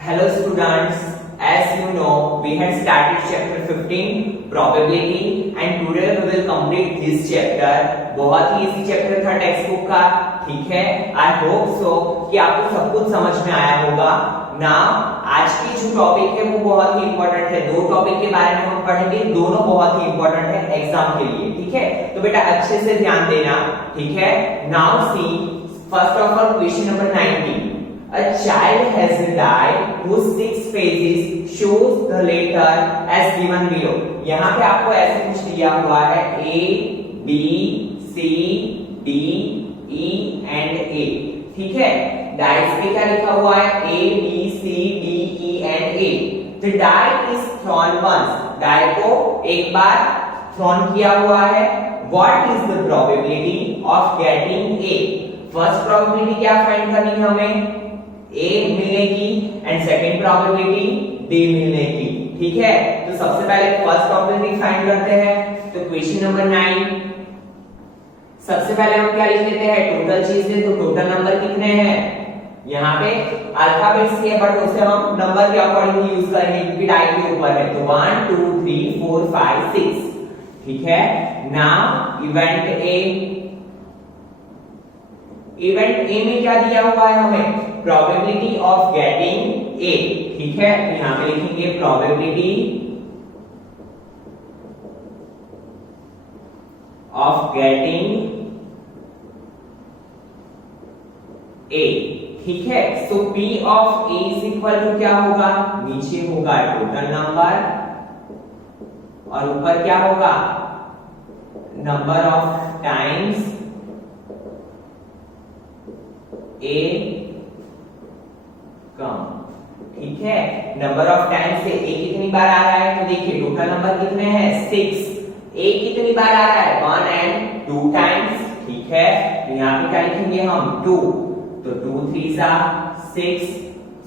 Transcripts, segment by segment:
Hello students, as you know, we had started chapter 15 probability and today we will complete this chapter. बहुत ही easy chapter था text book का, ठीक है। I hope so कि आपको सब कुछ समझ में आया होगा ना। आज की जो टॉपिक है वो बहुत ही इंपॉर्टेंट है। दो टॉपिक के बारे में हम पढ़ेंगे, दोनों बहुत ही इंपॉर्टेंट है एग्जाम के लिए, ठीक है। तो बेटा अच्छे से ध्यान देना, ठीक है। Now see first of all question number 19. A child has died whose 6 pages shows the letter as given below. यहाँ पे आपको ऐसे कुछ दिया हुआ है A, B, C, D, E and A, ठीक है। डाइस पे क्या लिखा हुआ है A, B, C, D, E and A. The die is thrown once. Die को एक बार थ्रोन किया हुआ है. What is the probability of getting A? First probability क्या फाइंड करनी है हमें? A मिलने की एंड सेकंड प्रोबेबिलिटी B मिलने की, ठीक है। तो सबसे पहले फर्स्ट प्रोबेबिलिटी फाइंड करते हैं। तो क्वेश्चन नंबर 9, सबसे पहले हम क्या लिख लेते हैं? टोटल चीज दे तो टोटल नंबर कितने हैं? यहाँ पे अल्फाबेट्स के बट उसे हम नंबर के अकॉर्डिंग यूज करेंगे क्योंकि डाई के ऊपर है। तो 1 2 3 4 5 6, ठीक है। नाउ इवेंट ए में क्या दिया हुआ है हमें? प्रोबेबिलिटी ऑफ गेटिंग ए, ठीक है। तो यहां पे लिखेंगे प्रोबेबिलिटी ऑफ गेटिंग ए, ठीक है। So P of A is equal to क्या होगा? नीचे होगा टोटल नंबर और ऊपर क्या होगा? नंबर ऑफ टाइम्स ए कम, ठीक है। नंबर ऑफ टाइम्स से ए कितनी बार आ रहा है? तो देखिए टोटल नंबर कितने हैं? 6. ए कितनी बार आ रहा है? 1 and 2 टाइम्स, ठीक है। तो यहाँ पे क्या लिखेंगे हम? 2. तो 2 3 6,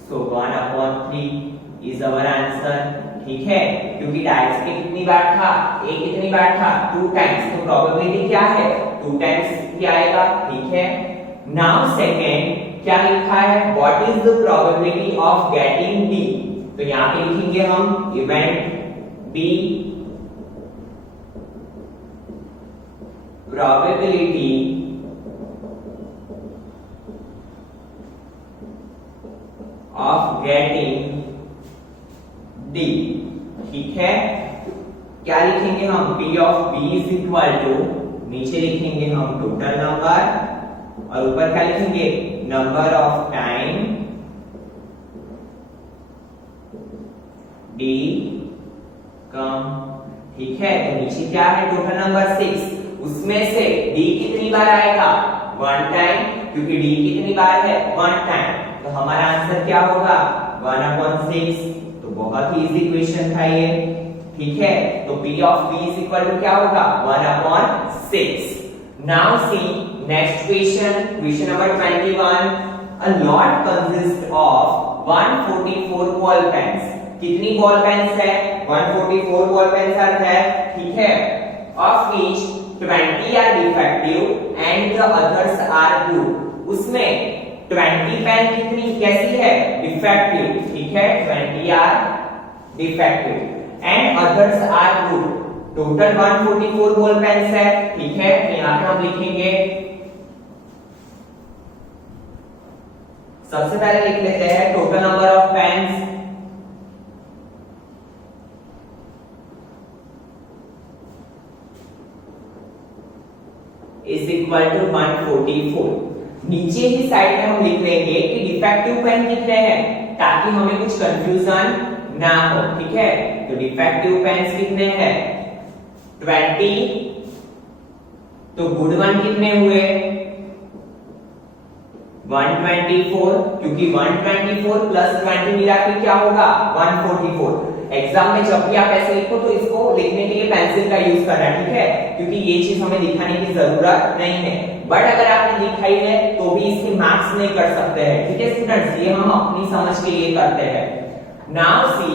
सो 1/3 इज अवर आंसर, ठीक है। क्योंकि डाइस पे कितनी बार था? ए कितनी बार था? 2 टाइम्स। तो प्रोबेबिलिटी क्या है? 2 टाइम्स ही आएगा, ठीक है। नाउ सेकेंड क्या लिखा है? What is the probability of getting B? तो यहां पे लिखेंगे हम event B probability of getting D, ठीक है। क्या लिखेंगे हम? P of B is equal to, नीचे लिखेंगे हम टोटल नंबर और ऊपर क्या लिखेंगे? Number of time D come, ठीक है। तो नीचे क्या है? Total number 6. उसमें से डी कितनी बार आएगा? 1 टाइम, क्योंकि डी कितनी बार है? 1 टाइम। तो हमारा आंसर क्या होगा? 1/6. तो बहुत ही इजी क्वेश्चन था ये, ठीक है। तो P of B is equal to क्या होगा? 1/6. Now see next question number 21. A lot consists of 144 ball pens. कितनी बॉल पेन्स है? 144 बॉल पेन्स है, ठीक है। Of which 20 are defective and the others are good. उसमें 20 पेन कितनी कैसी है? डिफेक्टिव, ठीक है। 20 are defective and others are good. Total 144 ball pens है, ठीक है। तो यहाँ पे हम लिखेंगे, सबसे पहले लिख लेते हैं total number of pens is equal to 144. नीचे ही साइड में हम लिख लेंगे कि डिफेक्टिव पेन कितने हैं ताकि हमें कुछ कंफ्यूजन ना हो, ठीक है। तो डिफेक्टिव पेन्स कितने हैं? 20. तो गुड वन कितने हुए? 124, क्योंकि 124 प्लस 20 मिला के क्या होगा? 144. एग्जाम में जब भी आप ऐसे लिखो तो इसको लिखने के लिए पेंसिल का यूज करना, ठीक है, क्योंकि ये चीज हमें दिखाने की जरूरत नहीं है। बट अगर आपने दिखाई है तो भी इसके मार्क्स नहीं कर सकते हैं, ठीक है स्टूडेंट्स। ये हम अपनी समझ के लिए करते हैं। Now see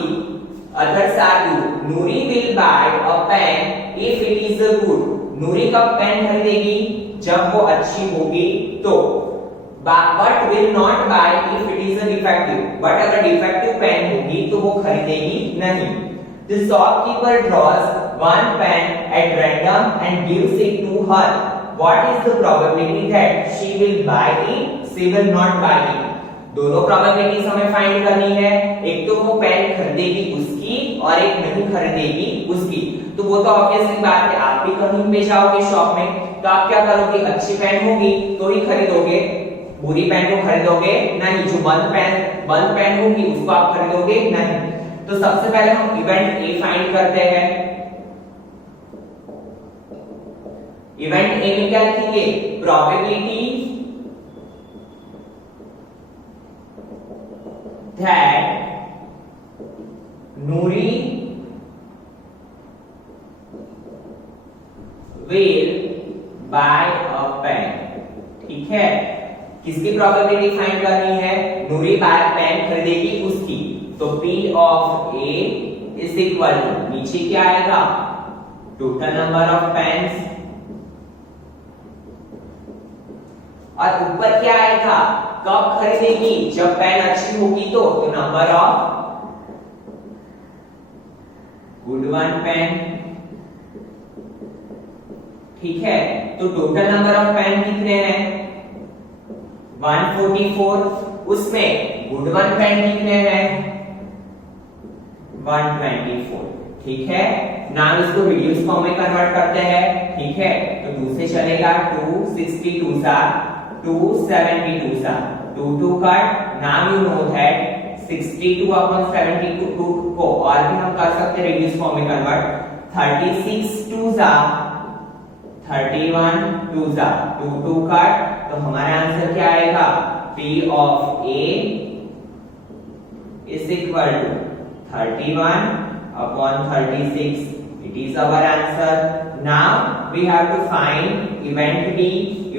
others are good. Noori will buy a pen if it is good. Noori कब पेन खरीदेगी? जब वो अच्छी होगी। तो but will not buy if it is a defective, but अगर डिफेक्टिव पेन होगी तो वो खरीदेगी नहीं। The shopkeeper draws one pen at random and gives it to her. What is the probability that she will buy it? She will not buy it. दोनों probabilities हमें find करनी है। एक तो वो पेन खरीदेगी उसकी और एक नहीं खरीदेगी उसकी। तो वो तो ऑब्वियसली बात है, आप भी कहीं पे जाओगे शॉप में तो आप क्या करोगे, अच्छी पेन होगी तो ही खरीदोगे, बुरी पेन को खरीदोगे नहीं। जो बंद पेन होगी उसको आप खरीदोगे नहीं। तो सबसे पहले हम इवेंट ए फाइंड करते हैं। इवेंट ए में क्या लिखेंगे, probability that Noori will buy a pen. ठीक है, किसकी प्रोबेबिलिटी फाइंड करनी है, नूरी बाय पेन खरीदेगी उसकी। तो P of A is equal to, नीचे क्या आएगा, टोटल नंबर ऑफ पेन्स, और ऊपर क्या आएगा, कब खरीदेगी, जब पेन अच्छी होगी तो number of good one pen. ठीक है, तो टोटल नंबर ऑफ पेन कितने हैं, 144। उसमें गुड वन पेन कितने हैं, 124। ठीक है, नाम इसको रिड्यूस फॉर्म में कन्वर्ट करते हैं। ठीक है, तो 2 से चलेगा, 262 सा 272 सा 2 cut. Now you know that 62 upon 72 को और भी हम कर सकते हैं रिड्यूस फॉर्म में कन्वर्ट। 36 2 सा 31 2 सा 2 कट। तो हमारा आंसर क्या आएगा, P of A is equal to 31 upon 36. It is our answer. Now we have to find event B.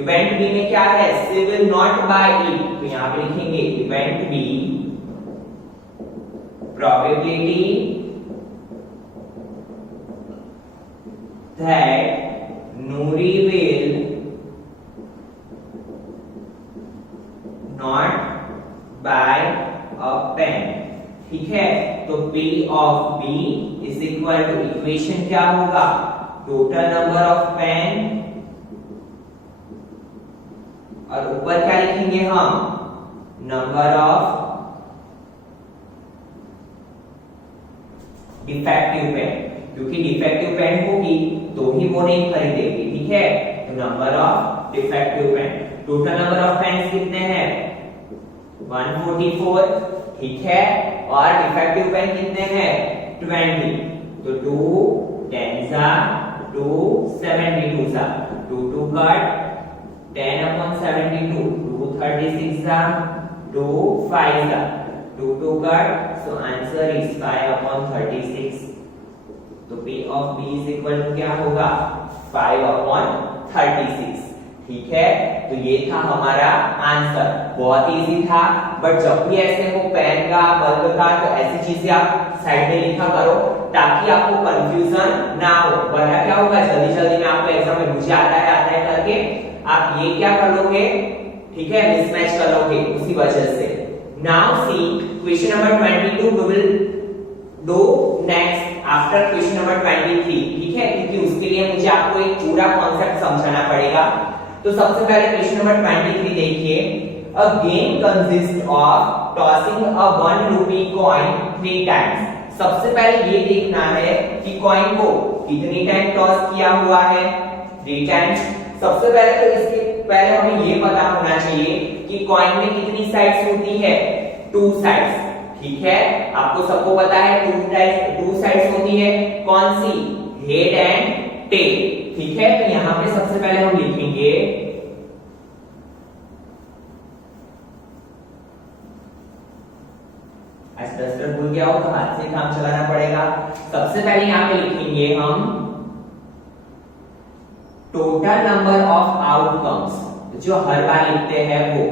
Event B में क्या है, she will not buy it. तो यहाँ पे लिखेंगे event B, probability that Noori will not buy a pen. ठीक है, तो P of B is equal to, equation क्या होगा, टोटल नंबर ऑफ पेन, और ऊपर क्या लिखेंगे हम, नंबर ऑफ डिफेक्टिव पेन, क्योंकि डिफेक्टिव पेन होगी तो ही वो नहीं खरीदेगी। ठीक है, तो number of defective pen. Total number of pen कितने हैं, 144। ठीक है, और डिफेक्टिव पेन कितने हैं, 20। तो 2 10 सा 2 72 सा 2 कट, 10 upon 72 2 36 सा 2 5 सा 2 cut. So answer is 5 upon 36। तो P of B is equal to क्या होगा, 5 upon 36। ठीक है, तो ये था हमारा आंसर। बहुत इजी था, बट जब भी ऐसे हो पेन का, बल्ब का, तो ऐसी चीजें आप साइड में लिखा करो ताकि आपको कंफ्यूजन ना हो। वरना क्या होगा, जल्दी जल्दी में आपको एग्जाम में मुझे आता है करके आप ये क्या कर लोगे, ठीक है, मिसमैच कर लोगे उसी वजह से। Now see question number 22 we will do next after question number 23। ठीक है, क्योंकि उसके लिए मुझे आपको एक पूरा कॉन्सेप्ट समझाना पड़ेगा। तो सबसे पहले क्वेश्चन नंबर 23 देखिए। A game consist of tossing a 1 rupee coin 3 times. सबसे पहले ये देखना है कि कॉइन को कितनी टाइम टॉस किया हुआ है, 3 टाइम्स। सबसे पहले तो इसके पहले हमें ये पता होना चाहिए कि कॉइन में कितनी साइड्स होती है, 2 साइड्स। ठीक है, आपको सबको पता है 2 साइड्स होती है, कौन सी, हेड एंड टेल। ठीक है, तो यहां पे सबसे पहले हम लिखेंगे डस्टर भूल गया हो तो हाथ से काम चलाना पड़ेगा। सबसे पहले यहां पे लिखेंगे हम टोटल नंबर ऑफ आउटकम्स, जो हर बार लिखते हैं वो।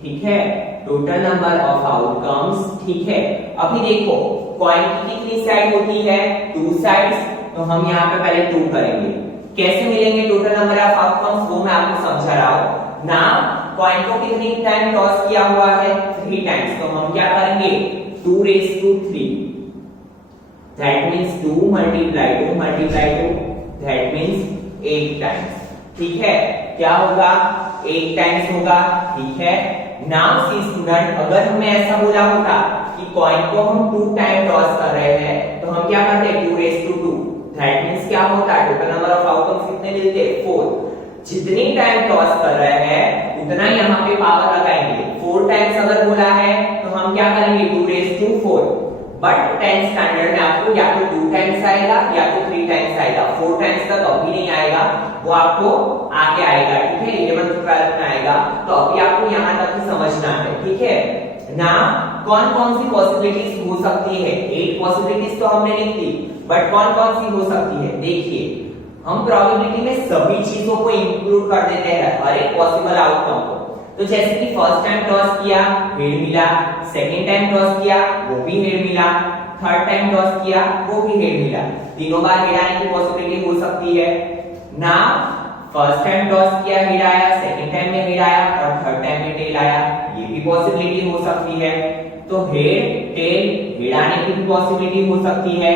ठीक है, टोटल नंबर ऑफ आउटकम्स। ठीक है, अभी देखो कॉइन की कितनी साइड होती है, 2 साइड्स। तो हम यहाँ पे पहले 2 करेंगे। कैसे मिलेंगे टोटल नंबर ऑफ आउटकम्स, वो मैं आपको समझा रहा हूं ना। कॉइन को कितनी टाइम टॉस किया हुआ है 3 टाइम्स, तो हम क्या करेंगे 2 raised to 3, that means 2 multiply 2 multiply 2, that means 8 times। ठीक है, क्या होगा 8 टाइम्स होगा। ठीक है, नाउ सी स्टूडेंट, अगर हमें ऐसा बोला होता कि कॉइन को हम 2 टाइम टॉस कर रहे हैं तो हम क्या करते 2 raised to 2, दैट मींस क्या होता है टोटल नंबर ऑफ आउटकम्स कितने मिलते 4। जितनी टाइम टॉस कर रहे हैं उतना यहाँ पे पावर लगाएंगे। 4 टाइम्स अगर बोला है तो हम क्या करेंगे 2 raised to 4, बट 10 स्टैंडर्ड में आपको या तो 2 टाइम्स आएगा या तो 3 टाइम्स आएगा, 4 टाइम्स तक कभी नहीं आएगा, वो आपको आगे आएगा। ठीक है, 11th 12th में आएगा, तो अभी आपको यहाँ तक ही समझना है। ठीक है ना, कौन कौन सी पॉसिबिलिटीज हो सकती है, 8 पॉसिबिलिटीज तो हमने लिख दी, बट कौन कौन सी हो सकती है देखिए, हम प्रोबेबिलिटी में सभी चीजों को इंक्लूड कर देते हैं, हर एक पॉसिबल आउटकम को। तो जैसे कि फर्स्ट टाइम टॉस किया हेड मिला, सेकंड टाइम टॉस किया वो भी हेड मिला, थर्ड टाइम टॉस किया वो भी हेड मिला, तीनों बार हेड आने की पॉसिबिलिटी हो सकती है ना। फर्स्ट टाइम टॉस किया हेड आया, सेकंड टाइम में हेड आया और थर्ड टाइम में टेल आया, ये भी पॉसिबिलिटी हो सकती है। तो हेड टेल हेड आने की भी पॉसिबिलिटी हो सकती है,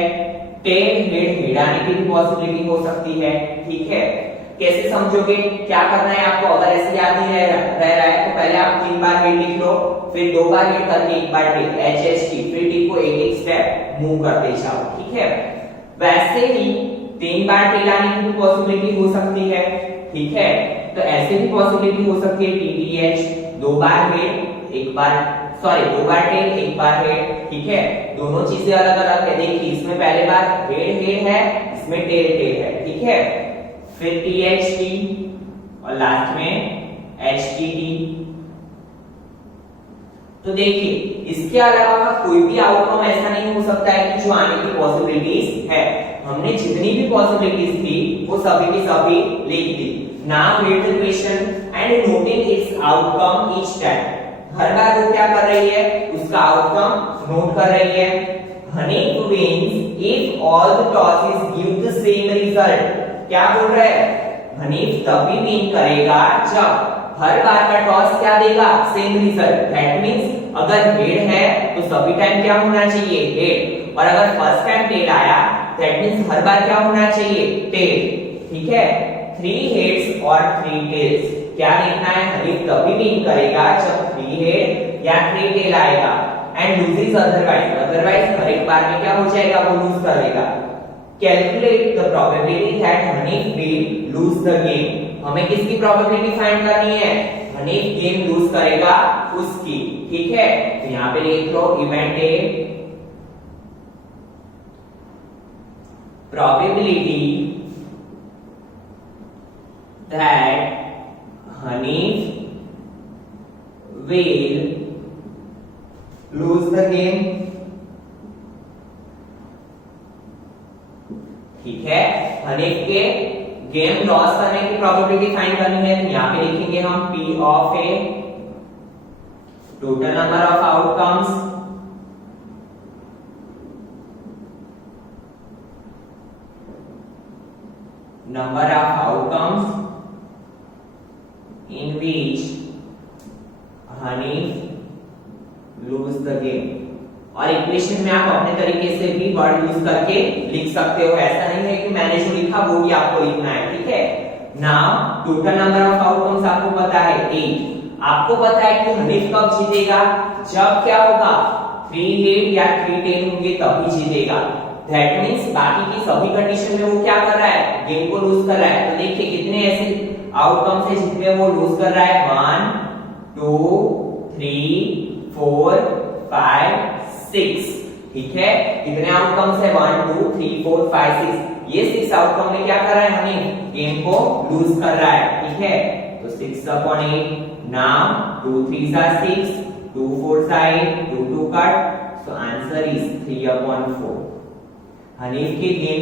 टेल हेड हेड आने की भी पॉसिबिलिटी हो सकती है। ठीक है, कैसे समझोगे, क्या करना है आपको, अगर ऐसे याद नहीं रह रहा है तो पहले आप 3 बार हेड लिख लो, फिर 2 बार हेड करके 1 बार टेल, एच एच टी, फिर टी को एक एक स्टेप मूव करते जाओ। ठीक है, वैसे ही 3 बार टेल आने की भी पॉसिबिलिटी हो सकती है। ठीक है, तो ऐसे भी पॉसिबिलिटी हो सकती है टी टी एच, 2 बार हेड 1 बार, सॉरी 2 बार टेल 1 बार हेड। ठीक है, दोनों चीजें अलग अलग है। देखिए इसमें पहले बार हेड हेड है, इसमें टेल टेल है। ठीक है, फिर टी एच टी और लास्ट में एच टी टी। तो देखिए इसके अलावा का कोई भी आउटकम ऐसा नहीं हो सकता है कि जो आने की पॉसिबिलिटीज है। हमने जितनी भी पॉसिबिलिटीज थी वो सभी की सभी लिख दी। Now read the question and noting its outcome each time. हर बार वो क्या कर रही है, उसका आउटकम नोट कर रही है। Hanif wins if all the tosses give the same result. क्या बोल रहा है, हनीफ तभी विन करेगा जब हर बार का टॉस क्या देगा सेम रिजल्ट। दैट मींस अगर हेड है तो सभी टाइम क्या होना चाहिए हेड, और अगर फर्स्ट टाइम टेल आया दैट मींस हर बार क्या होना चाहिए टेल। ठीक है, 3 हेड्स और 3 टेल्स। क्या देखना है, हनीफ तभी विन करेगा जब 3 हेड या 3 टेल आएगा, एंड लूजेस अदरवाइज, अदरवाइज हर एक बार में क्या हो जाएगा वो लूज कर देगा। Calculate the probability that Hanif will lose the game। हमें किसकी probability फाइंड करनी है, हनीफ गेम लूज करेगा उसकी। ठीक है, तो यहाँ पे लिख लो event A probability that Hanif will lose the game। ठीक है, हनीफ के गेम लॉस करने की प्रोबेबिलिटी फाइंड करनी है। तो यहाँ पे लिखेंगे हम P of A total number of outcomes in which Hanif lose the game। और इक्वेशन में आप अपने तरीके से भी वर्ड यूज करके लिख सकते हो, ऐसा नहीं है कि मैंने जो लिखा वो भी आपको लिखना है। ठीक है, now total number of outcomes आपको पता है 8। आपको पता है कि हनीफ कब जीतेगा, जब क्या होगा 3 हेड या 3 टेल होंगे तभी जीतेगा। दैट मींस बाकी की सभी कंडीशन में वो क्या कर रहा है, गेम को लूज कर रहा है। तो देखिए कितने ऐसे आउटकम्स है जिसमें वो लूज कर रहा है, 1 2 3 4 5 6। ठीक है, कितने आउटकम्स है 1 2 3 4 5 6। ये 6 आउटकम में क्या कर रहा है, हनीफ गेम को लूज कर रहा है। ठीक है, तो 6/8, now 2 3s are 6, 2 4s are 8, 2 2 cut, so answer is 3/4। Hanif के गेम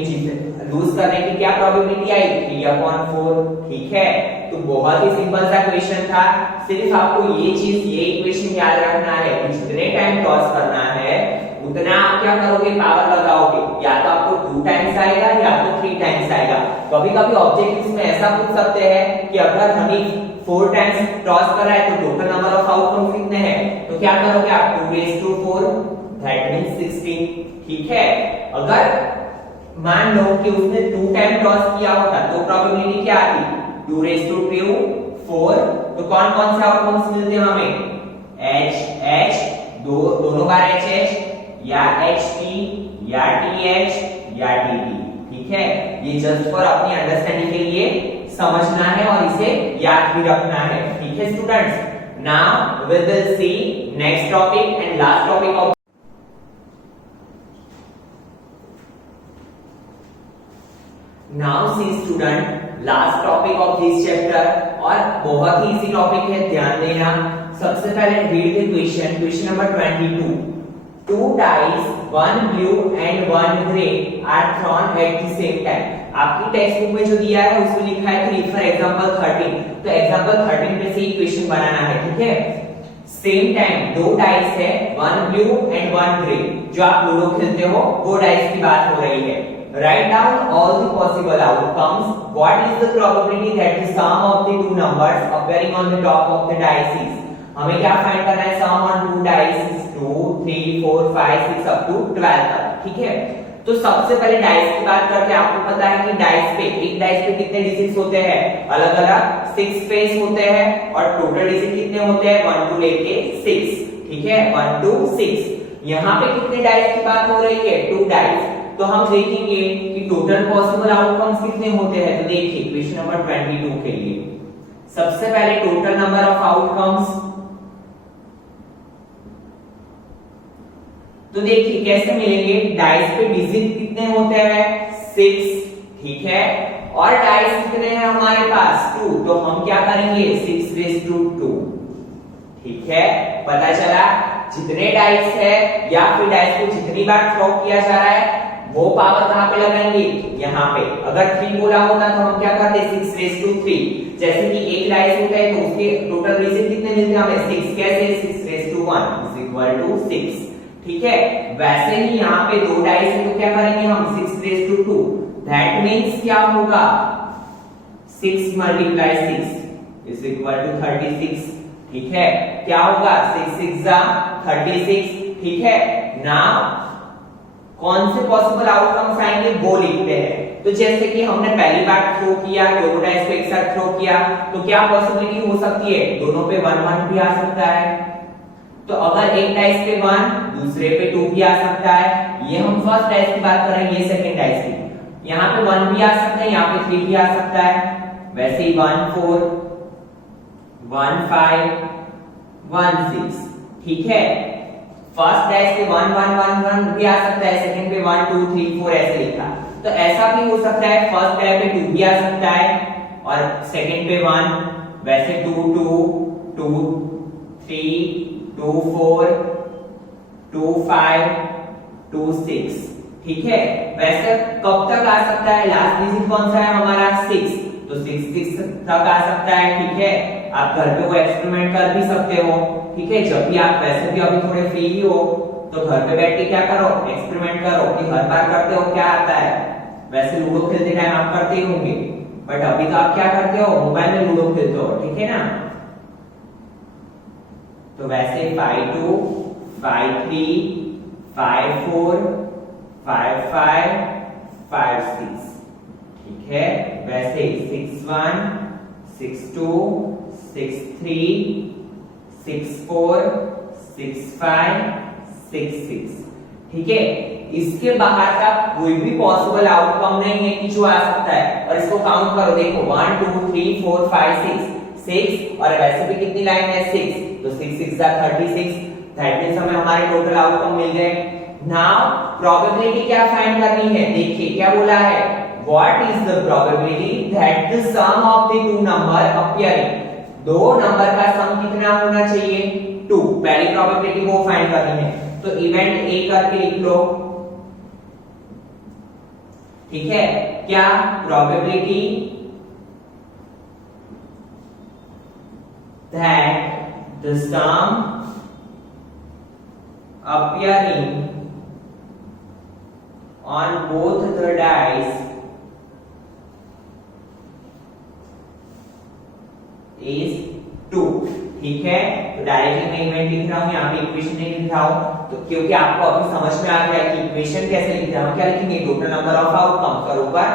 लूज करने की क्या प्रोबेबिलिटी आई, 3/4। ठीक है, तो बहुत ही सिंपल सा क्वेश्चन था। सिर्फ आपको ये चीज, ये इक्वेशन याद रखना है कि जितने टाइम टॉस करना है उतना आप क्या करोगे, पावर लगाओगे। या तो आपको 2 2 टाइम्स आएगा या तो 3 टाइम्स आएगा। कभी कभी ऑब्जेक्टिव्स में ऐसा पूछ सकते हैं कि अगर हमें 4 टाइम्स क्रॉस कर रहा है तो टोटल नंबर ऑफ आउटकम्स कितने हैं, तो क्या करोगे आप 2 raised to 4 दैट मींस 16। ठीक है, अगर मान लो कि उसने 2 टाइम क्रॉस किया होता तो प्रोबेबिलिटी क्या आती 2 raised to 2 4। तो कौन कौन से आउटकम्स मिलते हैं हमें H H दोनों बार HH या HP या TH या TT। ठीक है, ये जस्ट फॉर अपनी अंडरस्टैंडिंग के लिए समझना है और इसे याद भी रखना है। ठीक है students, now we will see next topic and last topic of now see student last topic of this chapter, और बहुत ही इजी टॉपिक है, ध्यान देना। सबसे पहले read the question number 22। 2 dice, 1 blue and 1 gray are thrown at the same time। आपकी text book में जो दिया है उसमें लिखा है 3 फॉर एग्जांपल 13, तो एग्जांपल 13 पे से इक्वेशन बनाना है। ठीक है, सेम टाइम 2 डाइस है, 1 ब्लू एंड 1 ग्रे, जो आप लूडो खेलते हो वो डाइस की बात हो रही है। Write down all the possible outcomes. What is the probability that the sum of the two numbers appearing on the top of the dice is? हमें क्या फाइंड करना है, sum on two dice is 2 3 4 5 6 up to 12 तक। ठीक है, तो सबसे पहले डाइस की बात करते हैं। आपको पता है कि डाइस पे एक डाइस पे कितने डिजिट्स होते हैं, अलग अलग 6 फेस होते हैं, और टोटल डिजिट कितने होते हैं 1 to लेके 6। ठीक है, 1 to 6। यहाँ पे कितने डाइस की बात हो रही है 2 डाइस, तो हम देखेंगे कि टोटल पॉसिबल आउटकम्स कितने होते हैं। तो देखिए क्वेश्चन नंबर 22 के लिए सबसे पहले टोटल नंबर ऑफ आउटकम्स, तो देखिए कैसे मिलेंगे, डाइस पे डिजिट कितने होते हैं 6। ठीक है, और डाइस कितने हैं हमारे पास 2, तो हम क्या करेंगे 6 raised to 2। ठीक है, पता चला जितने डाइस है या फिर डाइस को जितनी बार थ्रो किया जा रहा है वो पावर कहां पे लगाएंगे, यहाँ पे। अगर 3 बोला होता तो हम क्या करते 6 raised to 3। जैसे कि एक डाइस होता है तो उसके टोटल डिजिट कितने मिलते हैं हमें 6, कैसे 6 raised to 1 is equal to 6। ठीक है, वैसे ही यहाँ पे 2 डाइस है तो क्या करेंगे हम 6 raised to 2, दैट मींस क्या होगा 6 multiply 6 is equal to 36। ठीक है, क्या होगा 6 6 36। ठीक है, नाउ कौन से पॉसिबल आउटकम्स आएंगे वो लिखते हैं। तो जैसे कि हमने पहली बार थ्रो किया, दोनों डाइस को एक साथ थ्रो किया, तो क्या पॉसिबिलिटी हो सकती है दोनों पे 1 1 भी आ सकता है। तो अगर एक डाइस पे 1 दूसरे पे 2 भी आ सकता है। ये हम फर्स्ट डाइस की बात कर रहे हैं, ये सेकंड डाइस की। यहाँ पे 1 भी आ सकता है, यहाँ पे 3 भी आ सकता है। वैसे ही 1 4 1 5 1 6। ठीक है, फर्स्ट डाइस पे 1 1 1 1 भी आ सकता है, सेकंड पे 1 2 3 4 ऐसे लिखा। तो ऐसा भी हो सकता है फर्स्ट डाइस पे 2 भी आ सकता है और सेकंड पे 1, वैसे 2 2 2 3 2 4 2 5 2 6। ठीक है, वैसे कब तक आ सकता है, लास्ट डिजिट कौन सा है हमारा 6, तो 6 6 तक आ सकता है। ठीक है, आप घर पे वो एक्सपेरिमेंट कर भी सकते हो। ठीक है, जब भी आप वैसे भी अभी थोड़े फ्री ही हो तो घर पे बैठ के क्या करो एक्सपेरिमेंट करो कि हर बार करते हो क्या आता है। वैसे लूडो खेलते टाइम आप करते ही होंगे, बट अभी तो आप क्या करते हो मोबाइल में लूडो खेलते हो। ठीक है ना, तो वैसे 5 2 5 3 5 4 5 5 5 6। ठीक है, वैसे 6 1 6 2 6 3 6 4 6 5 6 6। ठीक है, इसके बाहर का कोई भी पॉसिबल आउटकम नहीं है कि जो आ सकता है। और इसको काउंट करो, देखो 1 2 3 4 5 6 और वैसे भी कितनी लाइन है 6, तो 6 6 36। दैट मींस हमें हमारे टोटल आउटकम मिल गए। नाउ प्रोबेबिलिटी क्या फाइंड करनी है, देखिए क्या बोला है, what is the probability that the sum of the two number appearing, दो नंबर का सम कितना होना चाहिए 2। पहली प्रोबेबिलिटी वो फाइंड करनी है, तो इवेंट ए करके लिख लो। ठीक है, क्या probability that the sum appearing on both the dice is 2। ठीक है, तो डायरेक्टली मैं इवेंट लिख रहा हूं, यहाँ पे इक्वेशन नहीं लिख रहा हूं, तो क्योंकि आपको अभी समझ में आ गया कि इक्वेशन कैसे लिखते हैं। हम क्या लिखेंगे, टोटल नंबर ऑफ आउटकम्स, और ऊपर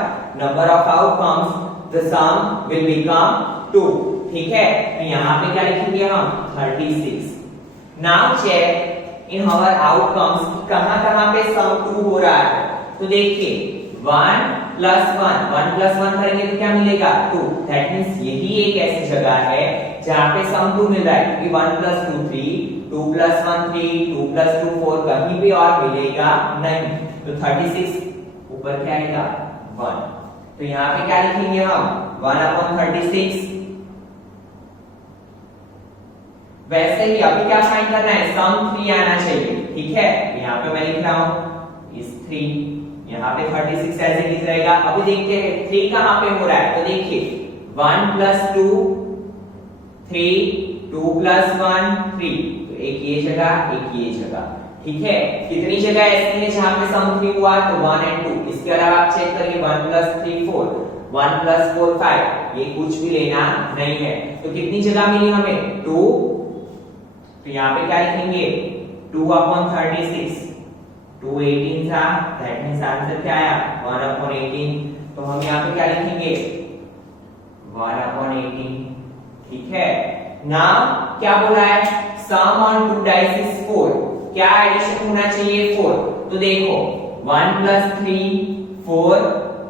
number of outcomes the sum will become 2। ठीक है, तो यहाँ पे क्या लिखेंगे हम 36। Now check in our outcomes कहां कहां पे सम ट्रू हो रहा है। तो देखिए 1 + 1 1 + 1 करेंगे तो क्या मिलेगा 2। दैट मींस यही एक ऐसी जगह है जहां पे सम 2 मिल रहा है, क्योंकि 1 + 2 3, 2 + 1 3, 2 + 2 4, कहीं भी और मिलेगा नहीं। तो 36 ऊपर क्या आएगा 1। तो यहाँ पे क्या लिखेंगे हम 1/36। वैसे ही अभी क्या फाइंड करना है, सम 3 आना चाहिए। ठीक है, यहाँ पे मैं लिख रहा हूं इस 3, यहाँ पे 36 ऐसे लिख रहेगा। अभी देखते हैं 3 कहां पे हो रहा है। तो देखिए 1 + 2 3, 2 + 1 3, तो एक ये जगह एक ये जगह। ठीक है, कितनी जगह ऐसी है जहां पे सम 3 हुआ, तो 1 और 2। इसके अलावा आप चेक करिए 1 + 3 4, 1 + 4 5, ये कुछ भी लेना नहीं है। तो कितनी जगह मिली हमें 2। तो यहाँ पे क्या लिखेंगे 2/36, 2 18 था, दैट मींस आंसर क्या आया 1/18। तो हम यहाँ पे क्या लिखेंगे 1/18। ठीक है, नाउ क्या बोला है, सम ऑन 2 डाइस इज 4। क्या एडिशन होना चाहिए 4। तो देखो 1 + 3 4,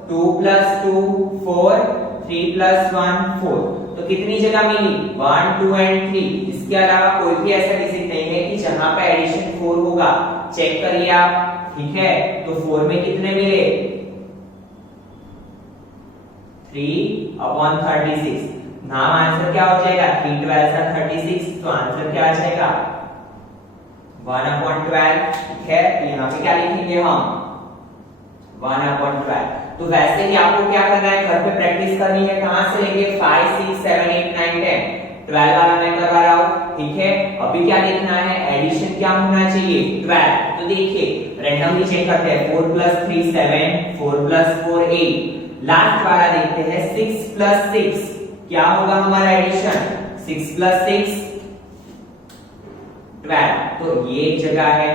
2 + 2 4, 3 + 1 4, तो कितनी जगह मिली 1 2 और 3। इसके अलावा कोई भी ऐसा डिजिट नहीं है कि जहां पे एडिशन 4 होगा। चेक करिए आप। ठीक है, तो 4 में कितने मिले 3/36। नाम आंसर क्या हो जाएगा 3 12 36, तो आंसर क्या आ जाएगा 1/12। ठीक है, तो यहाँ पे क्या लिखेंगे हम 1/12। तो वैसे ही आपको क्या करना है, घर पे प्रैक्टिस करनी है। कहां से लेंगे 5 6 7 8 9 10, 12 वाला मैं करवा रहा हूं। ठीक है, अभी क्या देखना है, एडिशन क्या होना चाहिए 12। तो देखिए रैंडमली चेक करते हैं 4 + 3 7, 4 + 4 8। लास्ट वाला देखते हैं 6 + 6, क्या होगा हमारा एडिशन 6 + 6 12। तो ये एक जगह है।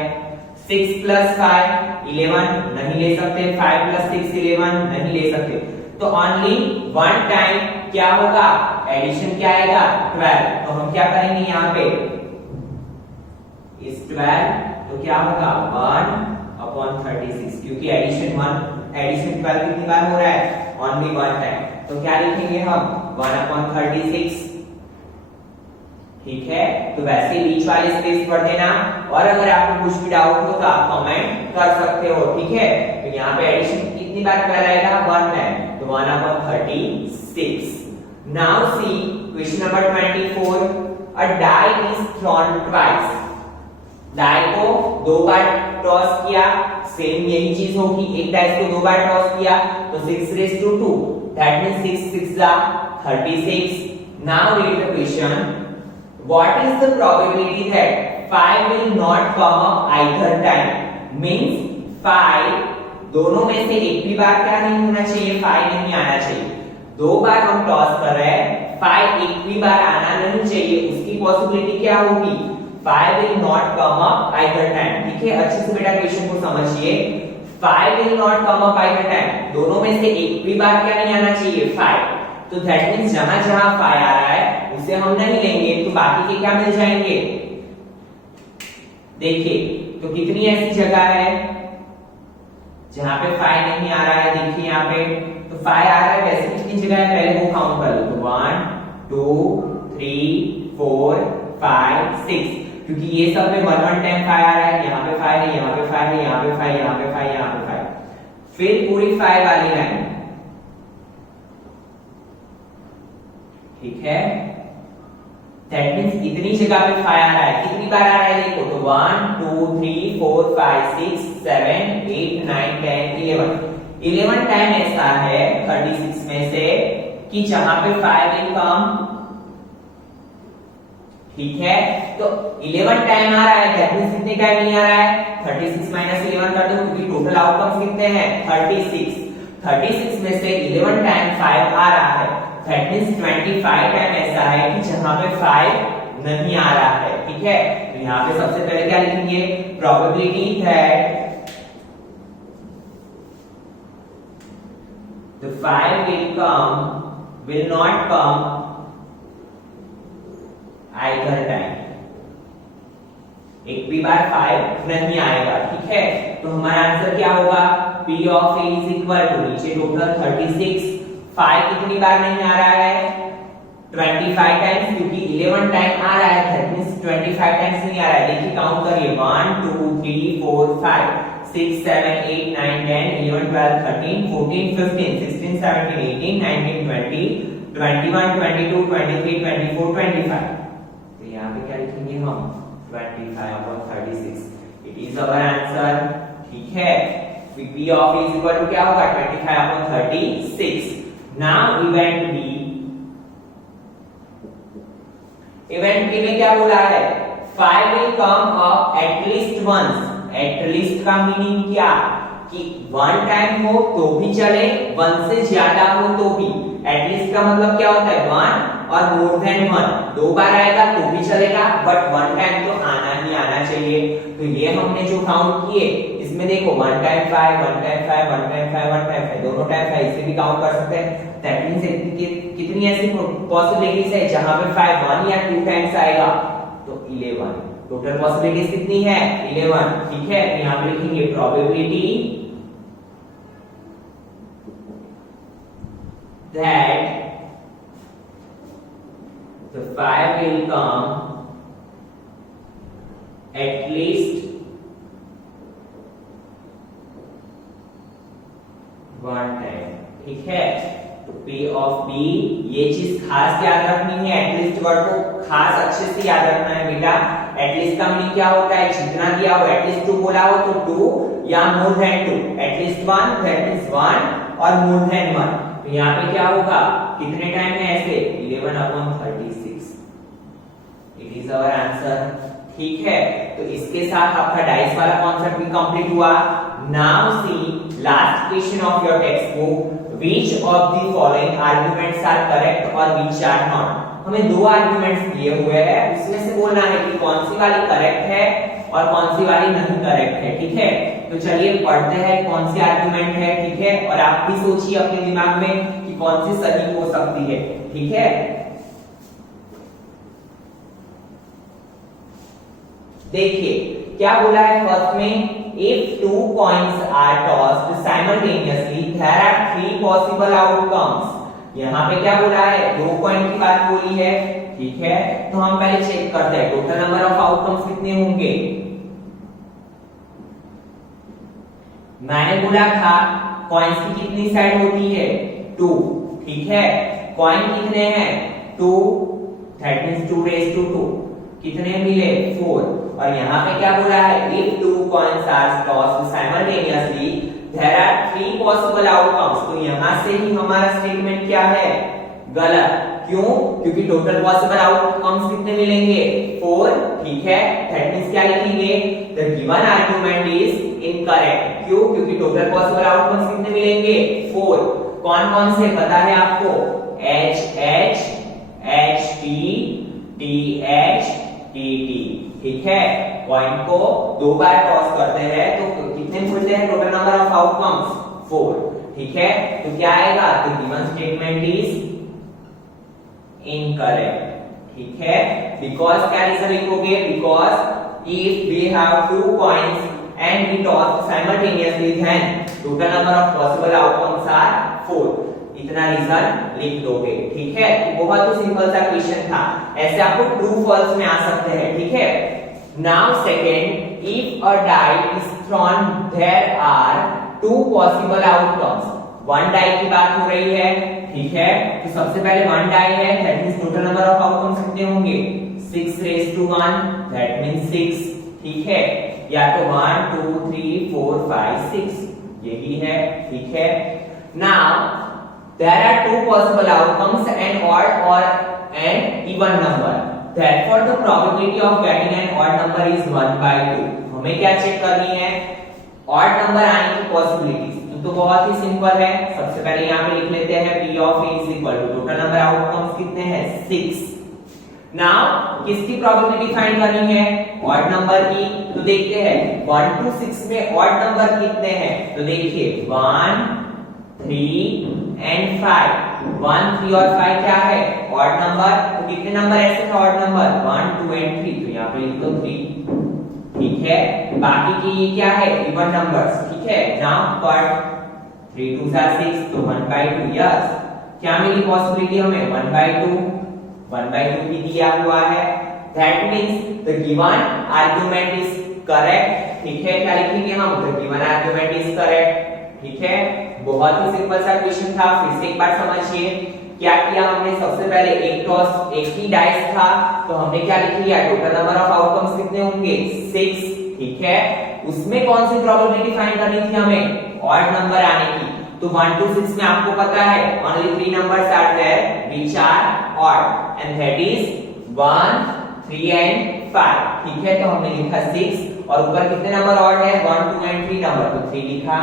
6 + 5 11 नहीं ले सकते, 5 + 6 11 नहीं ले सकते। तो ओनली वन टाइम क्या होगा एडिशन क्या आएगा 12। तो हम क्या करेंगे यहाँ पे इस 12, तो क्या होगा 1/36, क्योंकि एडिशन 12 कितनी बार हो रहा है ओनली वन टाइम। तो क्या लिखेंगे हम 1/36। ठीक है, तो वैसे बीच वाले स्पेस पढ़ देना, और अगर आपको कुछ भी डाउट हो तो आप कमेंट कर सकते हो। ठीक है, तो यहाँ पे एडिशन कितनी बार कराएगा 1 टाइम, तो 1/36। Now see question number 24, a die is thrown twice. Die को 2 बार टॉस किया, सेम यही चीज होगी, एक डाइस को 2 बार टॉस किया तो 6^2, that means 6 6 36। Now read the question, what is the probability that 5 will not come up either time? means 5 दोनों में से एक भी बार क्या नहीं होना चाहिए 5 नहीं आना चाहिए। 2 बार हम टॉस कर रहे हैं, 5 एक भी बार आना नहीं चाहिए, उसकी पॉसिबिलिटी क्या होगी 5 will not come up either time। ठीक है, अच्छे से बेटा क्वेश्चन को समझिए। 5 will not come up either time, दोनों में से एक भी बार क्या नहीं आना चाहिए 5। तो दैट मींस जहां जहां 5 आ रहा है उसे हम नहीं लेंगे, तो बाकी के क्या मिल जाएंगे। देखिए तो कितनी ऐसी जगह है जहां पे 5 नहीं आ रहा है। देखिए यहाँ पे तो 5 आ रहा है, वैसे कितनी जगह है पहले वो काउंट कर लो, तो 1 2 3 4 5 6, क्योंकि ये सब में 1 टाइम 5 आ रहा है। यहाँ पे 5 है, यहाँ पे 5 है, यहाँ पे 5, यहाँ पे 5, यहाँ पे 5, फिर पूरी 5 वाली लाइन। ठीक है, दैट मींस इतनी जगह पे 5 आ रहा है, कितनी बार आ रहा है देखो, तो 1 2 3 4 5 6 7 8 9 10 11 टाइम ऐसा है 36 में से कि जहां पे 5 विल कम। ठीक है, तो 11 टाइम आ रहा है, दैट मींस कितने टाइम नहीं आ रहा है, 36 माइनस 11 कर दो, क्योंकि टोटल आउटकम्स कितने हैं 36 में से 11 टाइम 5 आ रहा है, दैट मींस 25 टाइम ऐसा है कि जहां पे 5 नहीं आ रहा है, ठीक है। तो यहाँ पे सबसे पहले क्या लिखेंगे, probability that the 5 will not come either time, एक भी बार 5 नहीं आएगा, ठीक है। तो हमारा आंसर क्या होगा, P of A is equal to, नीचे टोटल 36, 5 कितनी बार नहीं आ रहा है 25 टाइम्स, क्योंकि 11 टाइम आ रहा है, दैट मींस 25 टाइम्स नहीं आ रहा है। देखिए काउंट करिए 1 2 3 4 5 6 7 8 9 10 11 12 13 14 15 16 17 18 19 20 21 22 23 24 25। तो यहाँ पे क्या लिखेंगे हम 25/36, इट इज अवर आंसर, ठीक है। P of A is equal to क्या होगा 25/36। Now event B, event B में क्या बोला है, 5 will come up at least once। at least का मीनिंग क्या, कि 1 टाइम हो तो भी चले, 1 से ज्यादा हो तो भी। at least का मतलब क्या होता है 1 और more than 1, 2 बार आएगा तो भी चलेगा, बट 1 टाइम तो आना ही आना चाहिए। तो ये हमने जो काउंट किए, इसमें देखो 1 टाइम 5 1 टाइम 5 1 टाइम 5 1 टाइम 5, दोनों टाइम 5, इसे भी काउंट कर सकते हैं। दैट मींस कितनी ऐसी पॉसिबिलिटीज है जहां पे 5 1 या 2 टाइम्स आएगा, तो 11। टोटल पॉसिबिलिटीज कितनी है 11, ठीक है। यहां पे लिखेंगे probability that the 5 will come at least 1 time, ठीक है। तो P of B, ये चीज खास याद रखनी है, एटलीस्ट वर्ड को खास अच्छे से याद रखना है बेटा। एटलीस्ट का मीनिंग क्या होता है, जितना दिया हो, एटलीस्ट 2 बोला हो तो 2 या more than 2, at least 1 that means 1 और मोर देन 1। तो यहाँ पे क्या होगा, कितने टाइम है ऐसे 11/36, इट इज आवर आंसर, ठीक है। तो इसके साथ आपका डाइस वाला कॉन्सेप्ट भी कंप्लीट हुआ। Now see last question of your text book, which of the following arguments are correct or which are not। हमें 2 आर्गुमेंट्स दिए हुए हैं, उसमें से बोलना है कि कौन सी वाली करेक्ट है और कौन सी वाली नहीं करेक्ट है, ठीक है। तो चलिए पढ़ते हैं कौन सी आर्गुमेंट है, ठीक है। और आप भी सोचिए अपने दिमाग में कि कौन सी सही हो सकती है, ठीक है। देखिए क्या बोला है फर्स्ट में, if 2 coins are tossed simultaneously there are 3 possible outcomes। यहाँ पे क्या बोला है, 2 कॉइन की बात बोली है, ठीक है। तो हम पहले चेक करते हैं टोटल नंबर ऑफ आउटकम्स कितने होंगे। मैंने बोला था कॉइन्स की कितनी साइड होती है 2, ठीक है। कॉइन कितने हैं 2, दैट मींस 2 raised to 2, कितने मिले 4। और यहाँ पे क्या बोला है, if 2 coins are tossed simultaneously there are 3 possible outcomes। तो यहाँ से ही हमारा स्टेटमेंट क्या है, गलत। क्यों, क्योंकि टोटल पॉसिबल आउटकम्स कितने मिलेंगे 4, ठीक है। दैट मींस क्या लिखेंगे, the given argument is incorrect। क्यों, क्योंकि टोटल पॉसिबल आउटकम्स कितने मिलेंगे 4। कौन कौन से पता है आपको, H H H T T H T T, ठीक है। कॉइन को 2 बार टॉस करते हैं तो कितने मिलते हैं टोटल नंबर ऑफ आउटकम्स 4, ठीक है। तो क्या आएगा, तो गिवन स्टेटमेंट इज इनकरेक्ट, ठीक है। बिकॉज क्या रीजन लिखोगे, because if we have 2 coins and we toss simultaneously then total number of possible outcomes are 4, इतना रीजन लिख दोगे, ठीक है। तो बहुत ही सिंपल सा क्वेश्चन था, ऐसे आपको ट्रू फॉल्स में आ सकते हैं, ठीक है। Now second, if a die is thrown there are 2 possible outcomes. 1 die की बात हो रही है, ठीक है। तो सबसे पहले 1 डाई है, that means total number of outcomes कितने होंगे 6 raised to 1, दैट मींस 6, ठीक है। या तो 1 2 3 4 5 6 यही है, ठीक है। Now there are 2 possible outcomes, an odd or an even number। therefore the probability of getting an odd number is 1/2। हमें क्या चेक करनी है, odd number आने की पॉसिबिलिटीज। तो बहुत ही सिंपल है, सबसे पहले यहाँ पे लिख लेते हैं P of A is equal to total number outcomes कितने हैं 6। नाउ किसकी प्रोबेबिलिटी फाइंड करनी है, ऑड नंबर की। तो देखते हैं 1 to 6 में ऑड नंबर कितने हैं, तो देखिए 1 3 and 5। 1 3 और 5 क्या है, ऑड नंबर। तो कितने नंबर ऐसे थे ऑड नंबर 1 2 and 3, तो यहाँ पे लिख दो 3, ठीक है। बाकी की ये क्या है, इवन नंबर्स, ठीक है। एग्जांपल 3 2 6, तो 1/2। यस, क्या मिली पॉसिबिलिटी हमें 1/2 की दिया हुआ है। That means the given argument is correct, ठीक है। क्या लिखेंगे हम, the given argument is correct, ठीक है। बहुत ही सिंपल सा क्वेश्चन था, फिर से एक बार समझिए। क्या किया हमने, सबसे पहले एक टॉस, एक ही डाइस था, तो हमने क्या लिख लिया, टोटल नंबर ऑफ आउटकम्स कितने होंगे 6, ठीक है। उसमें कौन सी प्रोबेबिलिटी फाइंड करनी थी हमें, ऑड नंबर आने की। तो 1 to 6 में आपको पता है only 3 numbers are there which are odd and that is 1 3 and 5, ठीक है। तो हमने लिखा 6 और ऊपर कितने नंबर ऑड है 1 2 and 3 नंबर, तो 3 लिखा।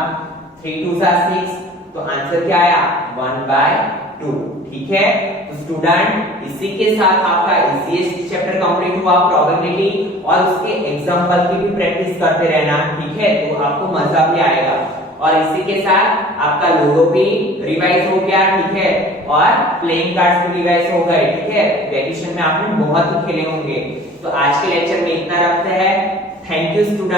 3 2 6, तो आंसर क्या आया 1/2, ठीक है। तो स्टूडेंट इसी के साथ आपका इजीएस्ट चैप्टर कंप्लीट हुआ प्रोबेबिलिटी, और उसके एग्जांपल की भी प्रैक्टिस करते रहना, ठीक है। तो आपको मजा भी आएगा। और इसी के साथ आपका लोगो भी रिवाइज हो गया, ठीक है। और प्लेइंग कार्ड्स भी रिवाइज हो गए, ठीक है। वैकेशन में आपने बहुत ही खेले होंगे। तो आज के लेक्चर में इतना रखते हैं। Thank you student.